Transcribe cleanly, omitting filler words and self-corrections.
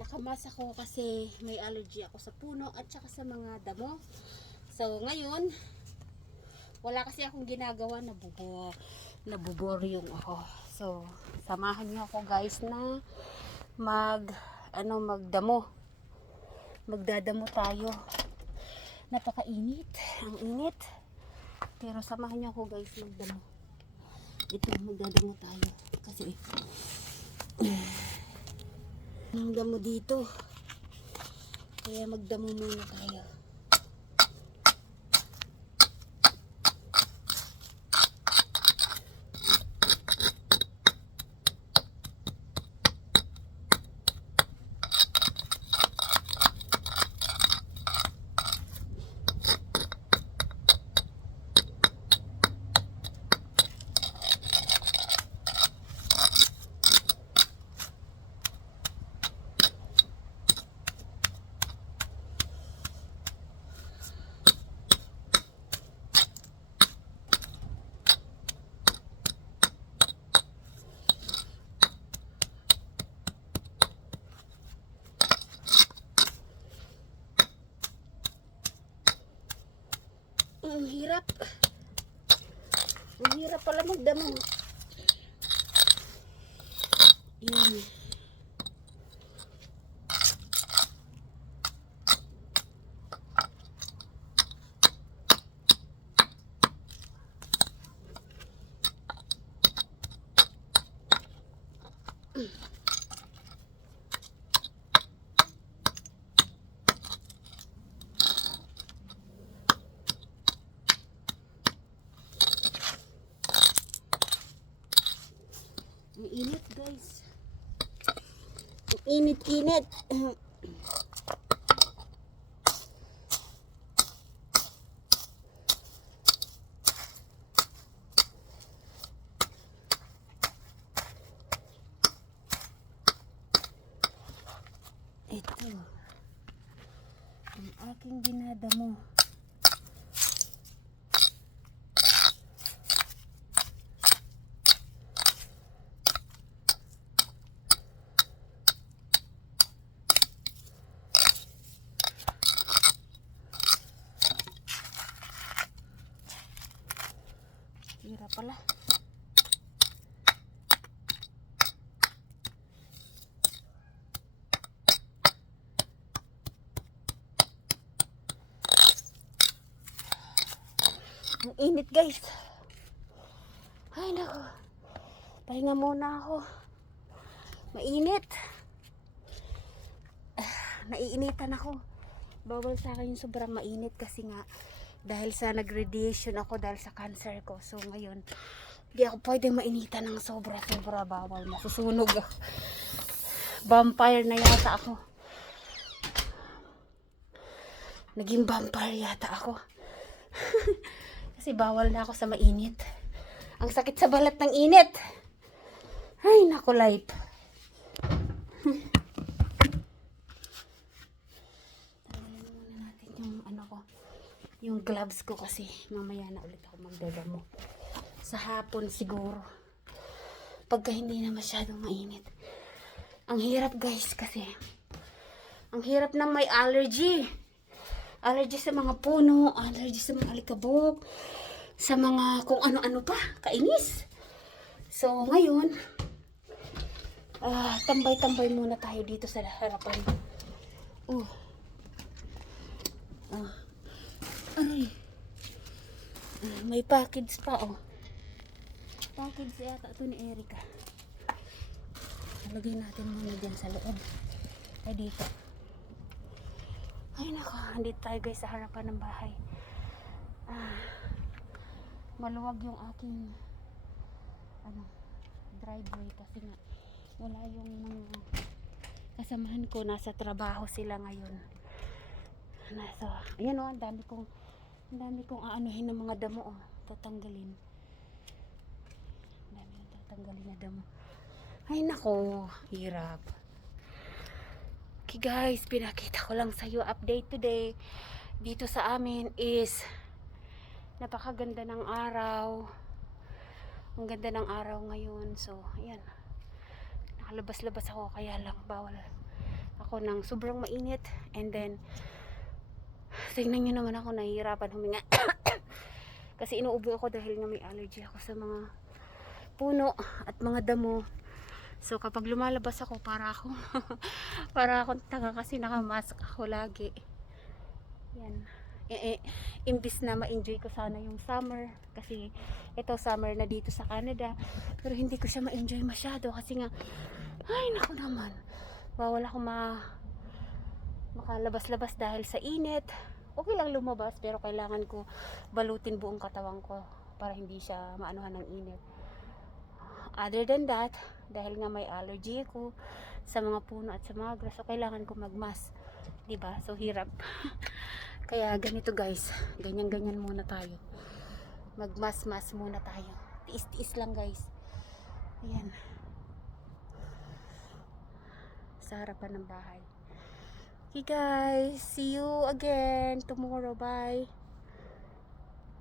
nakamas ako kasi may allergy ako sa puno at saka sa mga damo. So ngayon, wala kasi akong ginagawa, nabuboryong ako. So samahan niyo ako guys na magdamo. Magdadamo tayo. Napakainit, ang init. Pero samahan niyo ako guys magdamo. Ito, magdadamo tayo kasi ang damo dito. Kaya magdamo muna tayo. Ang hirap. Ang hirap pala magdamo. Yan. Ang init guys. Ang init-init. Ito. Ang aking dinadamo. Hirap pala. Ang init guys. Ay nako. Pahinga muna ako. Mainit. Naiinitan ako. Bawal sa akin yung sobrang mainit kasi nga dahil sa nag-radiation ako dahil sa cancer ko. So ngayon, hindi ako pwedeng mainitan ng sobra-sobra, bawal. Masusunog ako. Vampire na yata ako. Naging vampire yata ako. Kasi bawal na ako sa mainit. Ang sakit sa balat ng init. Ay, naku, life. Yung gloves ko kasi mamaya na ulit ako magdadamo sa hapon siguro pagka hindi na masyadong mainit. Ang hirap guys kasi ang hirap na may allergy sa mga puno, allergy sa mga alikabok, sa mga kung ano-ano pa, kainis. So ngayon tambay-tambay muna tayo dito sa harapan. Ay, may package pa package yata ito ni Erica. Lagay natin muna dyan sa loob ay dito. Ay nako, andito tayo guys sa harapan ng bahay. Maluwag yung aking driveway kasi nga wala yung mga kasamahan ko, nasa trabaho sila ngayon. Ayan o, ang dami kong aanuhin ng mga damo tatanggalin. Ang dami yung tatanggalin na damo. Ay nako, hirap. Okay guys, pinakita ko lang sa iyo update today. Dito sa amin is napakaganda ng araw. Ang ganda ng araw ngayon. So, ayan. Nakalabas-labas ako kaya lang bawal ako ng sobrang mainit, and then tingnan nyo naman ako, nahihirapan huminga. Kasi inuubo ako dahil nga may allergy ako sa mga puno at mga damo. So kapag lumalabas ako, para ako para akong tanga kasi nakamask ako lagi. Yan. Imbis na ma-enjoy ko sana yung summer, kasi ito summer na dito sa Canada, pero hindi ko siya ma-enjoy masyado kasi nga, ay naku naman, bawal ako makalabas-labas dahil sa init. Okay lang lumabas, pero kailangan ko balutin buong katawan ko para hindi siya maanuhan ng init. Other than that, dahil nga may allergy ako sa mga puno at sa mga grass, so kailangan ko magmask, diba? So hirap. Kaya ganito guys, ganyan-ganyan muna tayo. Magmas-mas muna tayo. Tiis-tiis lang guys. Ayan. Sa harapan ng bahay. Okay guys, see you again tomorrow. Bye.